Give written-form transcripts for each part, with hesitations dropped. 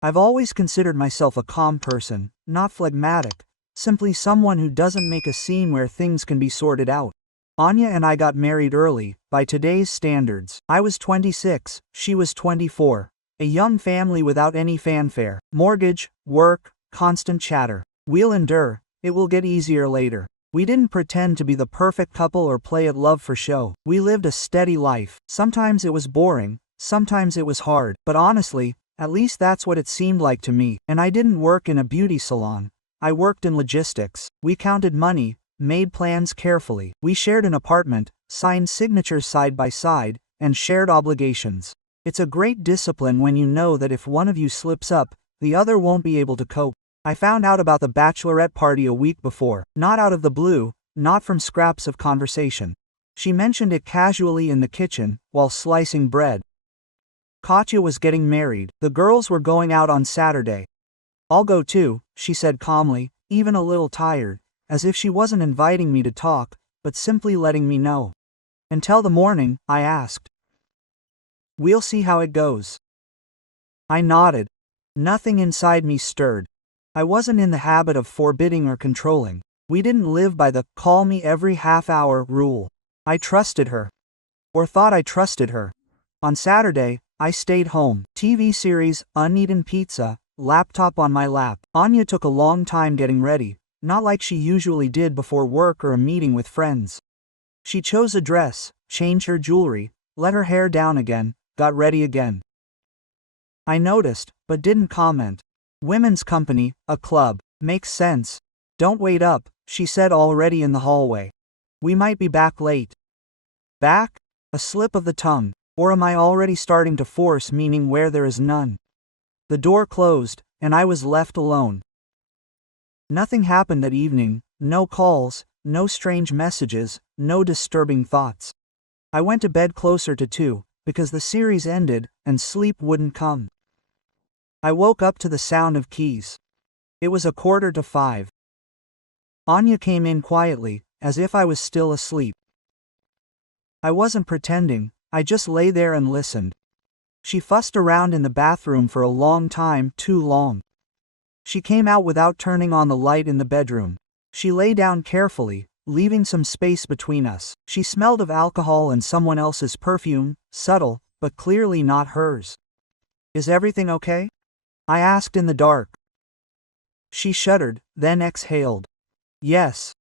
I've always considered myself a calm person, not phlegmatic, simply someone who doesn't make a scene where things can be sorted out. Anya and I got married early, by today's standards. I was 26, she was 24. A young family without any fanfare. Mortgage, work, constant chatter. We'll endure, it will get easier later. We didn't pretend to be the perfect couple or play at love for show. We lived a steady life. Sometimes it was boring, sometimes it was hard, but honestly, at least that's what it seemed like to me. And I didn't work in a beauty salon. I worked in logistics. We counted money, made plans carefully. We shared an apartment, signed signatures side by side, and shared obligations. It's a great discipline when you know that if one of you slips up, the other won't be able to cope. I found out about the bachelorette party a week before, not out of the blue, not from scraps of conversation. She mentioned it casually in the kitchen, while slicing bread. Katya was getting married. The girls were going out on Saturday. I'll go too, she said calmly, even a little tired, as if she wasn't inviting me to talk, but simply letting me know. Until the morning, I asked. We'll see how it goes. I nodded. Nothing inside me stirred. I wasn't in the habit of forbidding or controlling. We didn't live by the call me every half hour rule. I trusted her. Or thought I trusted her. On Saturday, I stayed home. TV series, uneaten pizza, laptop on my lap. Anya took a long time getting ready, not like she usually did before work or a meeting with friends. She chose a dress, changed her jewelry, let her hair down again, got ready again. I noticed, but didn't comment. Women's company, a club. Makes sense. Don't wait up, she said already in the hallway. We might be back late. Back? A slip of the tongue. Or am I already starting to force meaning where there is none? The door closed, and I was left alone. Nothing happened that evening, no calls, no strange messages, no disturbing thoughts. I went to bed closer to 2, because the series ended, and sleep wouldn't come. I woke up to the sound of keys. It was 4:45. Anya came in quietly, as if I was still asleep. I wasn't pretending, I just lay there and listened. She fussed around in the bathroom for a long time, too long. She came out without turning on the light in the bedroom. She lay down carefully, leaving some space between us. She smelled of alcohol and someone else's perfume, subtle, but clearly not hers. Is everything okay? I asked in the dark. She shuddered, then exhaled. Yes.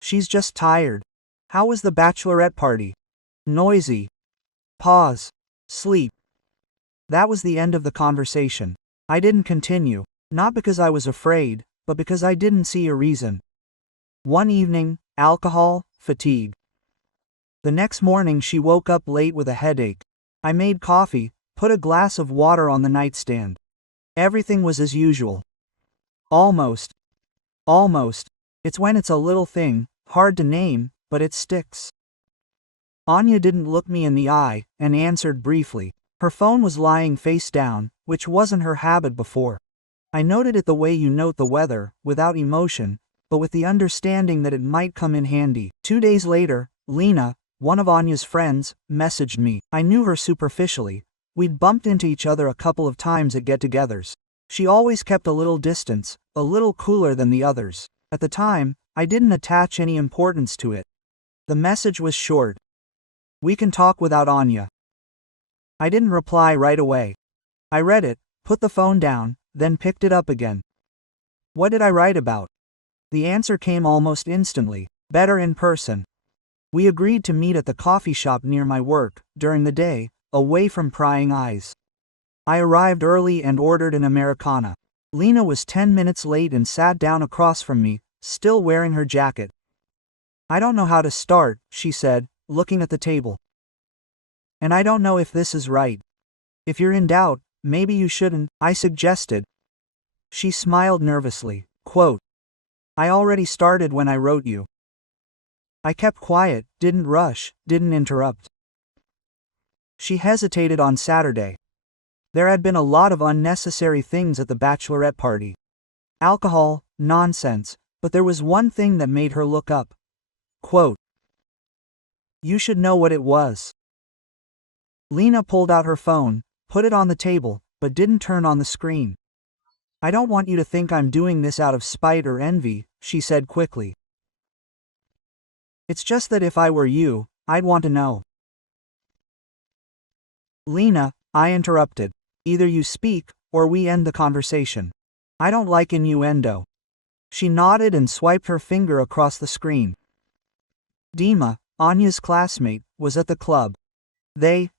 She's just tired. How was the bachelorette party? Noisy. Pause. Sleep. That was the end of the conversation. I didn't continue, not because I was afraid, but because I didn't see a reason. One evening, alcohol, fatigue. The next morning she woke up late with a headache. I made coffee, put a glass of water on the nightstand. Everything was as usual. Almost. Almost. It's when it's a little thing, hard to name, but it sticks. Anya didn't look me in the eye, and answered briefly. Her phone was lying face down, which wasn't her habit before. I noted it the way you note the weather, without emotion, but with the understanding that it might come in handy. 2 days later, Lena, one of Anya's friends, messaged me. I knew her superficially. We'd bumped into each other a couple of times at get-togethers. She always kept a little distance, a little cooler than the others. At the time, I didn't attach any importance to it. The message was short. We can talk without Anya. I didn't reply right away. I read it, put the phone down, then picked it up again. What did I write about? The answer came almost instantly. Better in person. We agreed to meet at the coffee shop near my work, during the day, away from prying eyes. I arrived early and ordered an Americana. Lena was 10 minutes late and sat down across from me, still wearing her jacket. I don't know how to start, she said, looking at the table. And I don't know if this is right. If you're in doubt, maybe you shouldn't, I suggested. She smiled nervously. Quote, I already started when I wrote you. I kept quiet, didn't rush, didn't interrupt. She hesitated on Saturday. There had been a lot of unnecessary things at the bachelorette party. Alcohol, nonsense, but there was one thing that made her look up. Quote, you should know what it was. Lena pulled out her phone, put it on the table, but didn't turn on the screen. I don't want you to think I'm doing this out of spite or envy, she said quickly. It's just that if I were you, I'd want to know. Lena, I interrupted. Either you speak, or we end the conversation. I don't like innuendo. She nodded and swiped her finger across the screen. Dima, Anya's classmate, was at the club.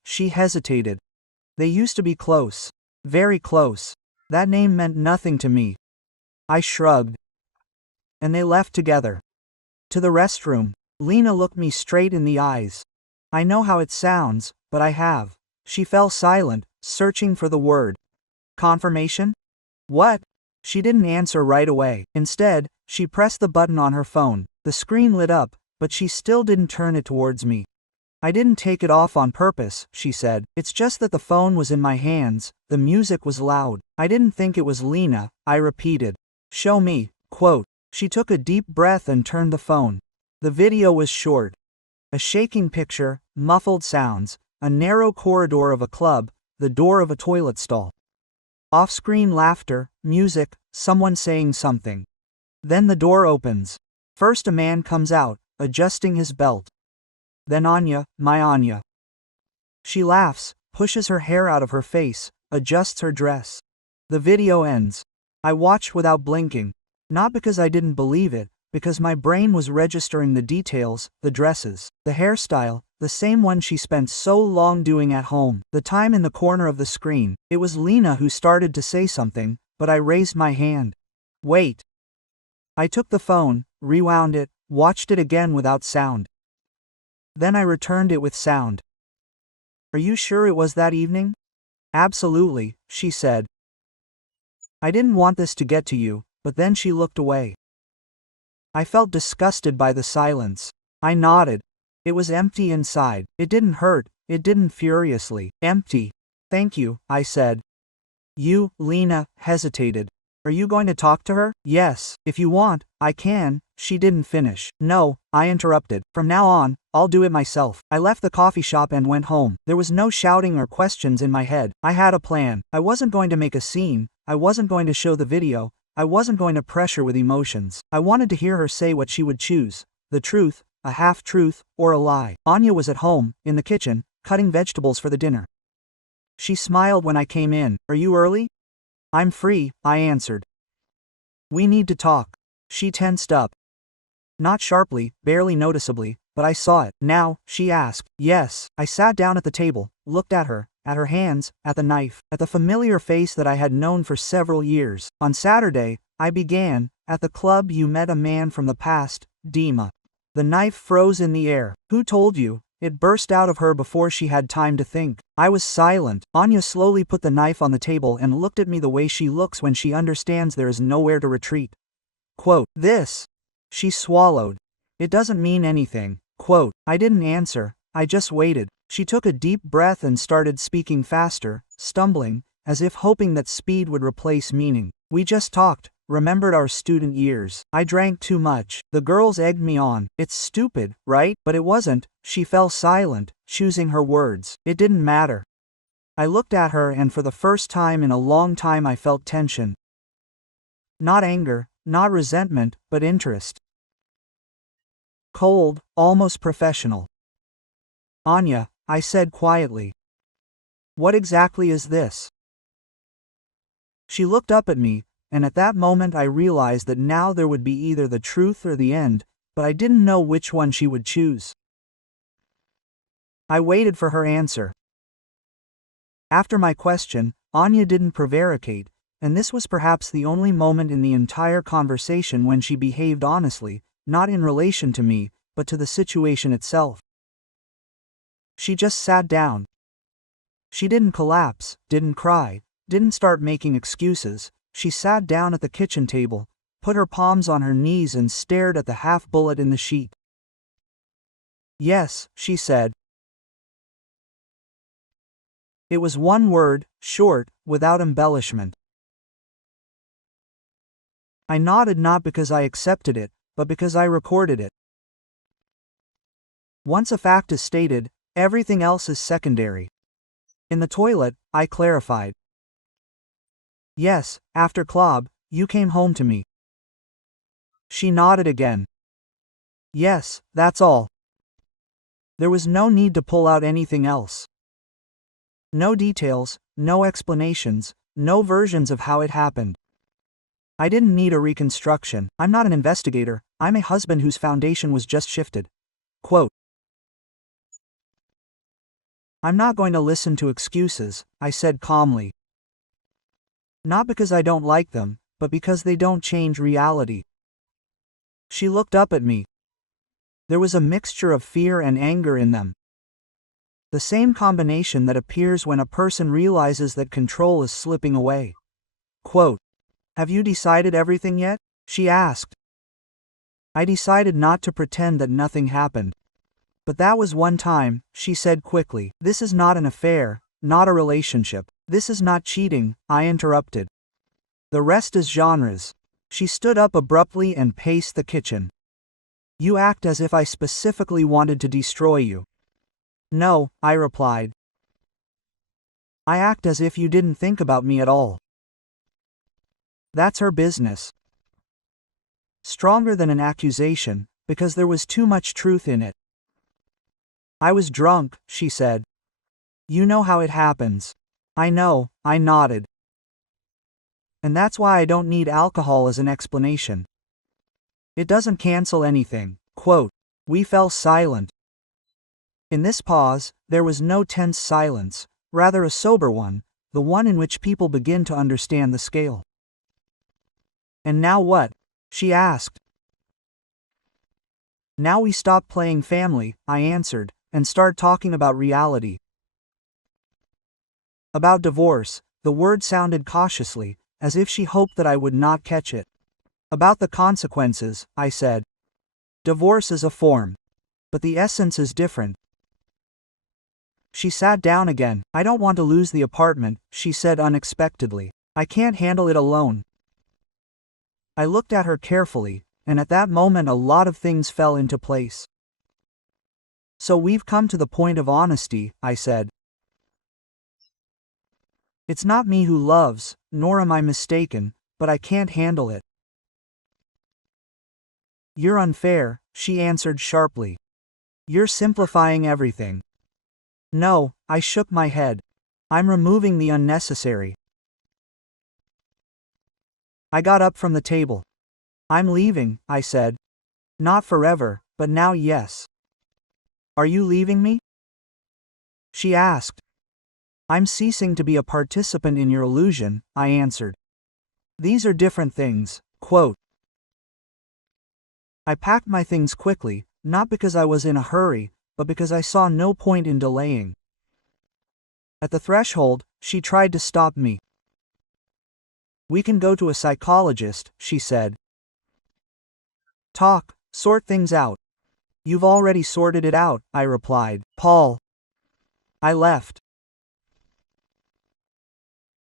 She hesitated. They used to be close. Very close. That name meant nothing to me. I shrugged. And they left together. To the restroom. Lena looked me straight in the eyes. I know how it sounds, but I have. She fell silent, searching for the word. Confirmation? What? She didn't answer right away. Instead, she pressed the button on her phone. The screen lit up, but she still didn't turn it towards me. I didn't take it off on purpose, she said. It's just that the phone was in my hands, the music was loud. I didn't think it was Lena, I repeated. Show me, quote. She took a deep breath and turned the phone. The video was short. A shaking picture, muffled sounds, a narrow corridor of a club, the door of a toilet stall. Off-screen laughter, music, someone saying something. Then the door opens. First a man comes out, adjusting his belt. Then Anya, my Anya. She laughs, pushes her hair out of her face, adjusts her dress. The video ends. I watched without blinking. Not because I didn't believe it, because my brain was registering the details, the dresses, the hairstyle, the same one she spent so long doing at home. The time in the corner of the screen, it was Lena who started to say something, but I raised my hand. Wait. I took the phone, rewound it, watched it again without sound. Then I returned it with sound. Are you sure it was that evening? Absolutely, she said. I didn't want this to get to you, but then she looked away. I felt disgusted by the silence. I nodded. It was empty inside. It didn't hurt, it didn't furiously. Empty. Thank you, I said. You, Lena, hesitated. Are you going to talk to her? Yes, if you want, I can. She didn't finish. No, I interrupted. From now on, I'll do it myself. I left the coffee shop and went home. There was no shouting or questions in my head. I had a plan. I wasn't going to make a scene. I wasn't going to show the video. I wasn't going to pressure with emotions. I wanted to hear her say what she would choose. The truth, a half-truth, or a lie. Anya was at home, in the kitchen, cutting vegetables for the dinner. She smiled when I came in. Are you early? I'm free, I answered. We need to talk. She tensed up. Not sharply, barely noticeably, but I saw it. Now, she asked. Yes. I sat down at the table, looked at her hands, at the knife, at the familiar face that I had known for several years. On Saturday, I began, at the club you met a man from the past, Dima. The knife froze in the air. Who told you? It burst out of her before she had time to think. I was silent. Anya slowly put the knife on the table and looked at me the way she looks when she understands there is nowhere to retreat. Quote, this. She swallowed. It doesn't mean anything. Quote, I didn't answer, I just waited. She took a deep breath and started speaking faster, stumbling, as if hoping that speed would replace meaning. We just talked, remembered our student years. I drank too much. The girls egged me on. It's stupid, right? But it wasn't. She fell silent, choosing her words. It didn't matter. I looked at her and for the first time in a long time I felt tension. Not anger, not resentment, but interest. Cold, almost professional. Anya, I said quietly. What exactly is this? She looked up at me, and at that moment I realized that now there would be either the truth or the end, but I didn't know which one she would choose. I waited for her answer. After my question, Anya didn't prevaricate, and this was perhaps the only moment in the entire conversation when she behaved honestly, not in relation to me, but to the situation itself. She just sat down. She didn't collapse, didn't cry, didn't start making excuses. She sat down at the kitchen table, put her palms on her knees and stared at the half-bullet in the sheet. Yes, she said. It was one word, short, without embellishment. I nodded not because I accepted it, but because I recorded it. Once a fact is stated, everything else is secondary. In the toilet, I clarified. Yes, after club, you came home to me. She nodded again. Yes, that's all. There was no need to pull out anything else. No details, no explanations, no versions of how it happened. I didn't need a reconstruction. I'm not an investigator, I'm a husband whose foundation was just shifted. Quote, I'm not going to listen to excuses, I said calmly. Not because I don't like them, but because they don't change reality. She looked up at me. There was a mixture of fear and anger in them. The same combination that appears when a person realizes that control is slipping away. Quote, have you decided everything yet? She asked. I decided not to pretend that nothing happened. But that was one time, she said quickly. This is not an affair, not a relationship. This is not cheating, I interrupted. The rest is genres. She stood up abruptly and paced the kitchen. You act as if I specifically wanted to destroy you. No, I replied. I act as if you didn't think about me at all. That's her business. Stronger than an accusation, because there was too much truth in it. I was drunk, she said. You know how it happens. I know, I nodded. And that's why I don't need alcohol as an explanation. It doesn't cancel anything. Quote, we fell silent. In this pause, there was no tense silence, rather a sober one, the one in which people begin to understand the scale. And now what? She asked. Now we stop playing family, I answered, and start talking about reality. About divorce, the word sounded cautiously, as if she hoped that I would not catch it. About the consequences, I said. Divorce is a form. But the essence is different. She sat down again. I don't want to lose the apartment, she said unexpectedly. I can't handle it alone. I looked at her carefully, and at that moment a lot of things fell into place. So we've come to the point of honesty, I said. It's not me who loves, nor am I mistaken, but I can't handle it. You're unfair, she answered sharply. You're simplifying everything. No, I shook my head. I'm removing the unnecessary. I got up from the table. I'm leaving, I said. Not forever, but now yes. Are you leaving me? She asked. I'm ceasing to be a participant in your illusion, I answered. These are different things. Quote. I packed my things quickly, not because I was in a hurry, but because I saw no point in delaying. At the threshold, she tried to stop me. We can go to a psychologist, she said. Talk, sort things out. You've already sorted it out, I replied. Paul. I left.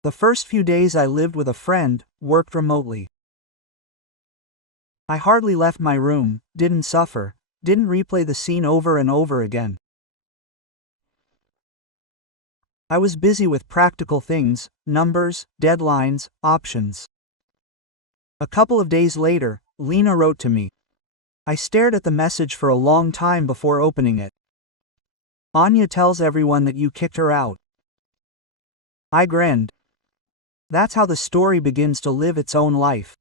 The first few days I lived with a friend, worked remotely. I hardly left my room, didn't suffer, didn't replay the scene over and over again. I was busy with practical things, numbers, deadlines, options. A couple of days later, Lena wrote to me. I stared at the message for a long time before opening it. Anya tells everyone that you kicked her out. I grinned. That's how the story begins to live its own life.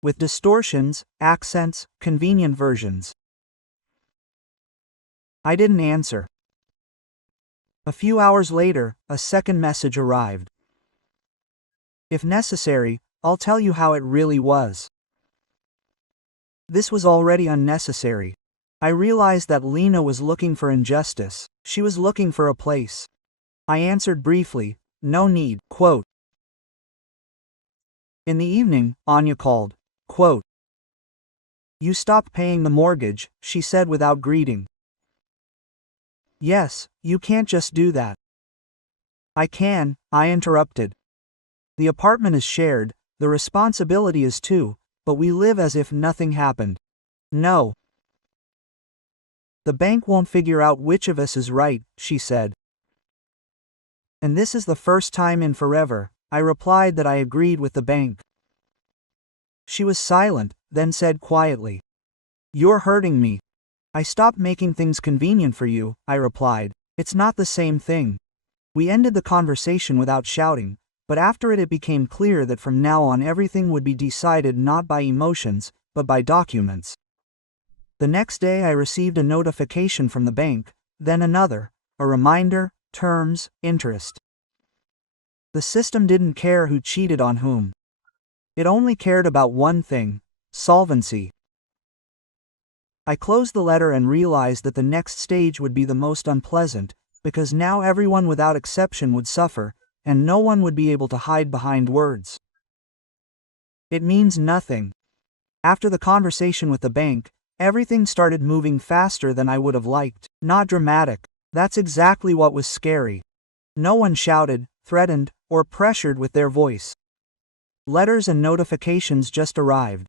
With distortions, accents, convenient versions. I didn't answer. A few hours later, a second message arrived. If necessary, I'll tell you how it really was. This was already unnecessary. I realized that Lena was looking for injustice. She was looking for a place. I answered briefly, no need. Quote. In the evening, Anya called. Quote. You stopped paying the mortgage, she said without greeting. Yes, you can't just do that. I can, I interrupted. The apartment is shared, the responsibility is too, but we live as if nothing happened. No. The bank won't figure out which of us is right, she said. And this is the first time in forever, I replied that I agreed with the bank. She was silent, then said quietly, "You're hurting me." "I stopped making things convenient for you," I replied. "It's not the same thing." We ended the conversation without shouting, but after it became clear that from now on everything would be decided not by emotions, but by documents. The next day I received a notification from the bank, then another, a reminder, terms, interest. The system didn't care who cheated on whom. It only cared about one thing: solvency. I closed the letter and realized that the next stage would be the most unpleasant, because now everyone without exception would suffer, and no one would be able to hide behind words. It means nothing. After the conversation with the bank, everything started moving faster than I would have liked. Not dramatic. That's exactly what was scary. No one shouted, threatened, or pressured with their voice. Letters and notifications just arrived.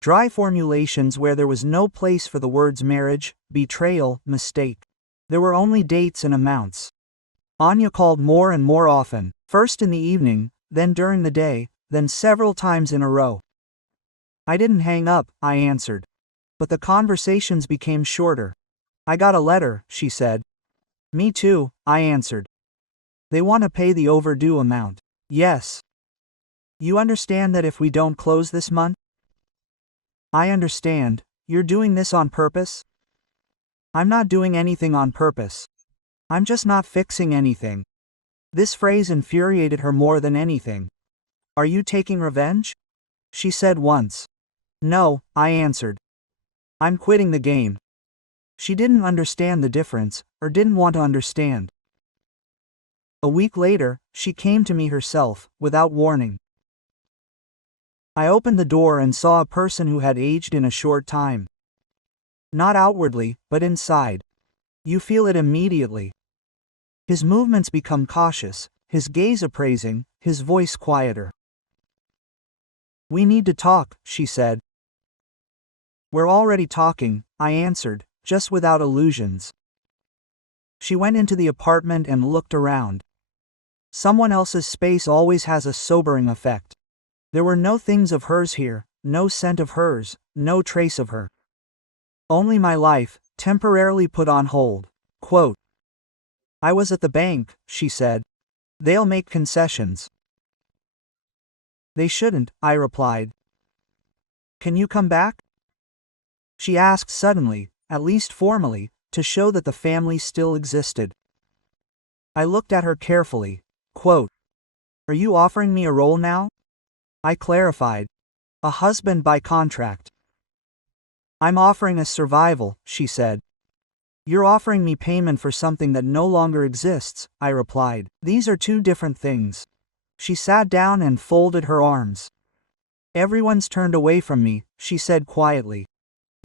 Dry formulations where there was no place for the words marriage, betrayal, mistake. There were only dates and amounts. Anya called more and more often, first in the evening, then during the day, then several times in a row. I didn't hang up, I answered. But the conversations became shorter. "I got a letter," she said. "Me too," I answered. "They want to pay the overdue amount." "Yes. You understand that if we don't close this month?" "I understand. You're doing this on purpose?" "I'm not doing anything on purpose. I'm just not fixing anything." This phrase infuriated her more than anything. "Are you taking revenge?" she said once. "No," I answered. "I'm quitting the game." She didn't understand the difference, or didn't want to understand. A week later, she came to me herself, without warning. I opened the door and saw a person who had aged in a short time. Not outwardly, but inside. You feel it immediately. His movements become cautious, his gaze appraising, his voice quieter. "We need to talk," she said. "We're already talking," I answered, just without illusions. She went into the apartment and looked around. Someone else's space always has a sobering effect. There were no things of hers here, no scent of hers, no trace of her. Only my life, temporarily put on hold. Quote, "I was at the bank," she said. "They'll make concessions." "They shouldn't," I replied. "Can you come back?" She asked suddenly, at least formally, to show that the family still existed. I looked at her carefully. Quote, "Are you offering me a role now?" I clarified. "A husband by contract." "I'm offering us survival," she said. "You're offering me payment for something that no longer exists," I replied. "These are two different things." She sat down and folded her arms. "Everyone's turned away from me," she said quietly.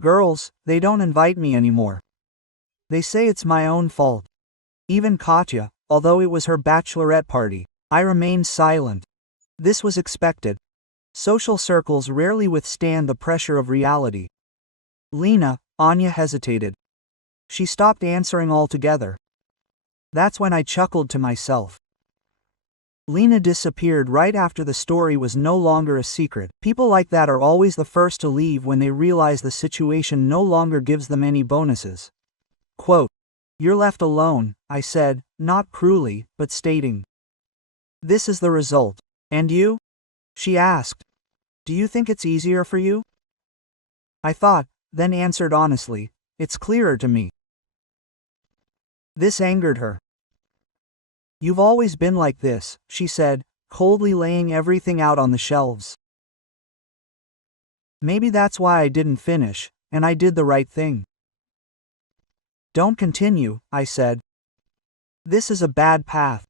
"Girls, they don't invite me anymore. They say it's my own fault. Even Katya, although it was her bachelorette party." I remained silent. This was expected. Social circles rarely withstand the pressure of reality. "Lena," Anya hesitated. She stopped answering altogether. That's when I chuckled to myself. Lena disappeared right after the story was no longer a secret. People like that are always the first to leave when they realize the situation no longer gives them any bonuses. Quote, "You're left alone," I said, not cruelly, but stating. "This is the result. And you?" she asked. "Do you think it's easier for you?" I thought, then answered honestly, "It's clearer to me." This angered her. "You've always been like this," she said, coldly laying everything out on the shelves. Maybe that's why I didn't finish, and I did the right thing. "Don't continue," I said. "This is a bad path."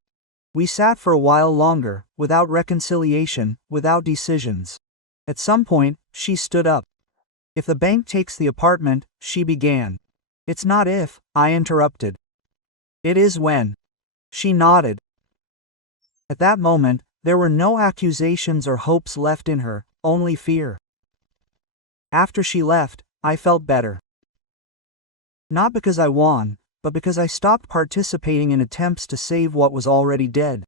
We sat for a while longer, without reconciliation, without decisions. At some point, she stood up. "If the bank takes the apartment," she began. "It's not if," I interrupted. "It is when." She nodded. At that moment, there were no accusations or hopes left in her, only fear. After she left, I felt better. Not because I won, but because I stopped participating in attempts to save what was already dead.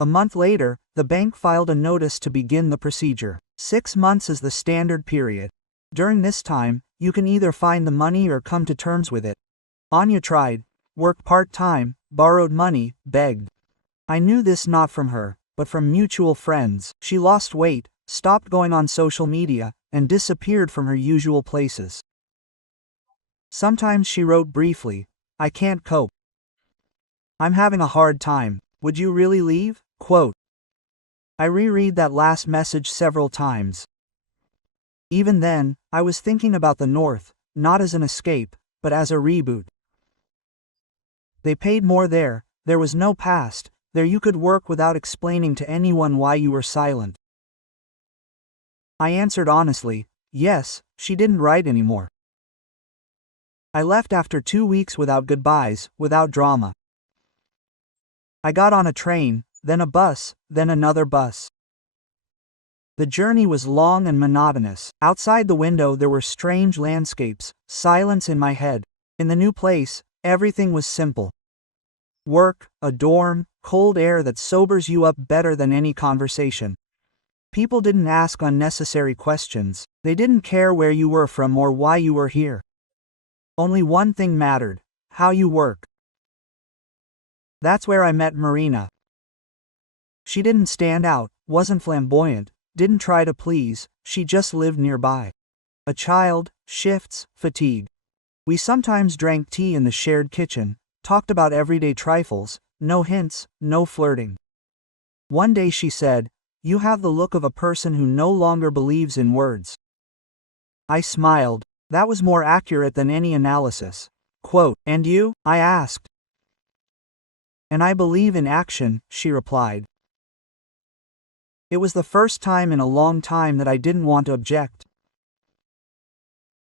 A month later, the bank filed a notice to begin the procedure. 6 months is the standard period. During this time, you can either find the money or come to terms with it. Anya tried, worked part-time, borrowed money, begged. I knew this not from her, but from mutual friends. She lost weight, stopped going on social media, and disappeared from her usual places. Sometimes she wrote briefly, "I can't cope. I'm having a hard time. Would you really leave?" Quote. I reread that last message several times. Even then, I was thinking about the North, not as an escape, but as a reboot. They paid more there was no past, there you could work without explaining to anyone why you were silent. I answered honestly, yes. She didn't write anymore. I left after 2 weeks without goodbyes, without drama. I got on a train, then a bus, then another bus. The journey was long and monotonous. Outside the window there were strange landscapes, silence in my head. In the new place, everything was simple. Work, a dorm, cold air that sobers you up better than any conversation. People didn't ask unnecessary questions. They didn't care where you were from or why you were here. Only one thing mattered: how you work. That's where I met Marina. She didn't stand out, wasn't flamboyant, didn't try to please, she just lived nearby. A child, shifts, fatigue. We sometimes drank tea in the shared kitchen, talked about everyday trifles, no hints, no flirting. One day she said, "You have the look of a person who no longer believes in words." I smiled. That was more accurate than any analysis. Quote, "And you?" I asked. "And I believe in action," she replied. It was the first time in a long time that I didn't want to object.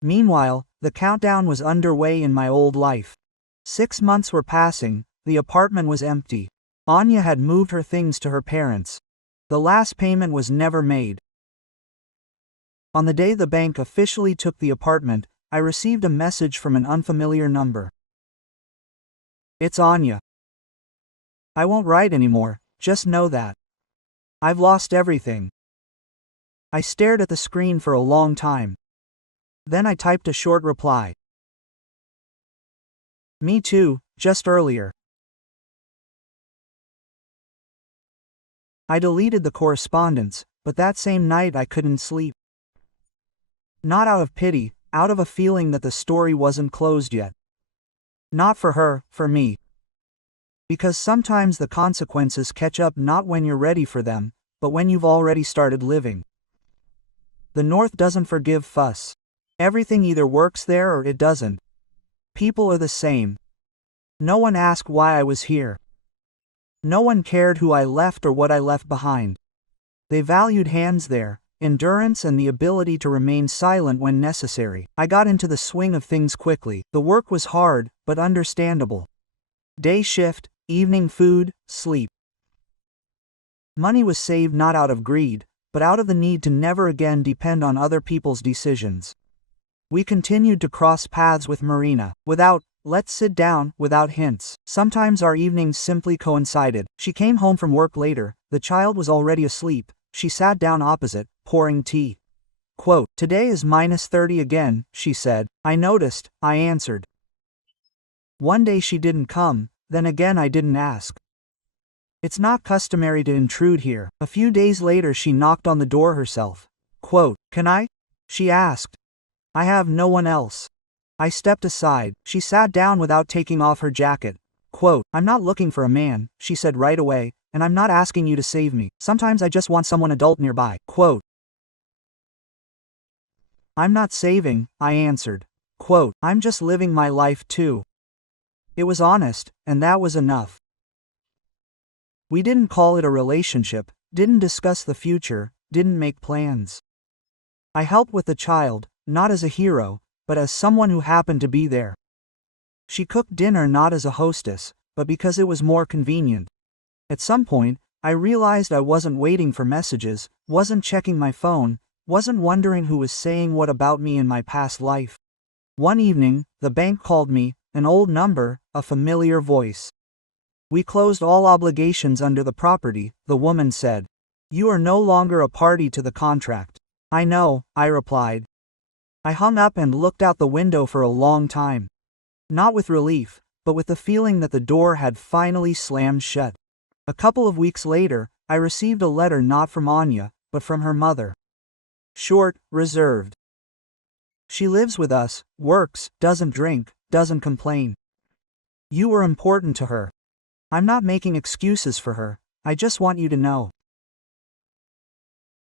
Meanwhile, the countdown was underway in my old life. 6 months were passing, the apartment was empty. Anya had moved her things to her parents. The last payment was never made. On the day the bank officially took the apartment, I received a message from an unfamiliar number. "It's Anya. I won't write anymore, just know that. I've lost everything." I stared at the screen for a long time. Then I typed a short reply. "Me too, just earlier." I deleted the correspondence, but that same night I couldn't sleep. Not out of pity, out of a feeling that the story wasn't closed yet. Not for her, for me. Because sometimes the consequences catch up not when you're ready for them, but when you've already started living. The North doesn't forgive fuss. Everything either works there or it doesn't. People are the same. No one asked why I was here. No one cared who I left or what I left behind. They valued hands there, endurance and the ability to remain silent when necessary. I got into the swing of things quickly. The work was hard, but understandable. Day shift, evening food, sleep. Money was saved not out of greed, but out of the need to never again depend on other people's decisions. We continued to cross paths with Marina, without, "Let's sit down," without hints. Sometimes our evenings simply coincided. She came home from work later, the child was already asleep, she sat down opposite, pouring tea. Quote, "Today is -30 again," she said. I noticed, I answered. One day she didn't come, then again I didn't ask. It's not customary to intrude here. A few days later she knocked on the door herself. Quote, "Can I?" she asked. "I have no one else." I stepped aside. She sat down without taking off her jacket. Quote, "I'm not looking for a man," she said right away, "and I'm not asking you to save me. Sometimes I just want someone adult nearby." Quote, "I'm not saving," I answered. Quote, "I'm just living my life too." It was honest, and that was enough. We didn't call it a relationship, didn't discuss the future, didn't make plans. I helped with the child, not as a hero, but as someone who happened to be there. She cooked dinner not as a hostess, but because it was more convenient. At some point, I realized I wasn't waiting for messages, wasn't checking my phone, wasn't wondering who was saying what about me in my past life. One evening, the bank called me, an old number, a familiar voice. We closed all obligations under the property, the woman said. You are no longer a party to the contract. I know, I replied. I hung up and looked out the window for a long time. Not with relief, but with the feeling that the door had finally slammed shut. A couple of weeks later, I received a letter not from Anya, but from her mother. Short, reserved. She lives with us, works, doesn't drink, doesn't complain. You were important to her. I'm not making excuses for her, I just want you to know.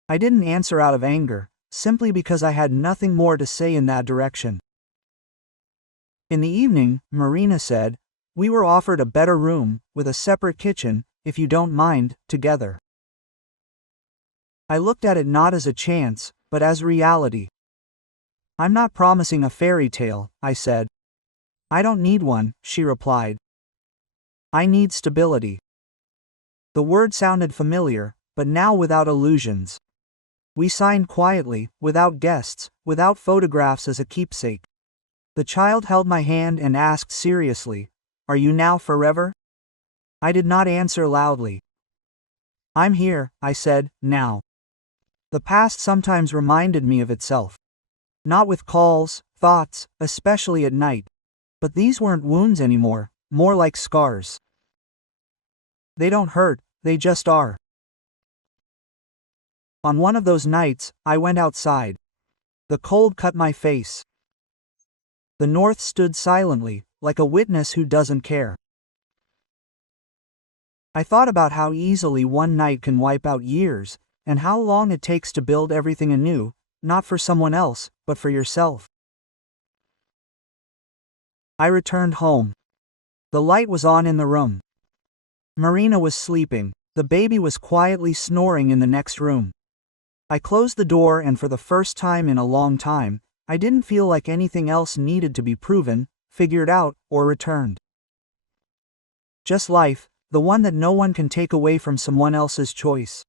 I didn't answer out of anger, simply because I had nothing more to say in that direction. In the evening, Marina said, we were offered a better room, with a separate kitchen, if you don't mind, together. I looked at it not as a chance, but as reality. I'm not promising a fairy tale, I said. I don't need one, she replied. I need stability. The word sounded familiar, but now without illusions. We signed quietly, without guests, without photographs as a keepsake. The child held my hand and asked seriously, Are you now forever? I did not answer loudly. I'm here, I said, now. The past sometimes reminded me of itself. Not with calls, thoughts, especially at night. But these weren't wounds anymore, more like scars. They don't hurt, they just are. On one of those nights, I went outside. The cold cut my face. The north stood silently, like a witness who doesn't care. I thought about how easily one night can wipe out years, and how long it takes to build everything anew, not for someone else, but for yourself. I returned home. The light was on in the room. Marina was sleeping, the baby was quietly snoring in the next room. I closed the door, and for the first time in a long time, I didn't feel like anything else needed to be proven, figured out, or returned. Just life, the one that no one can take away from someone else's choice.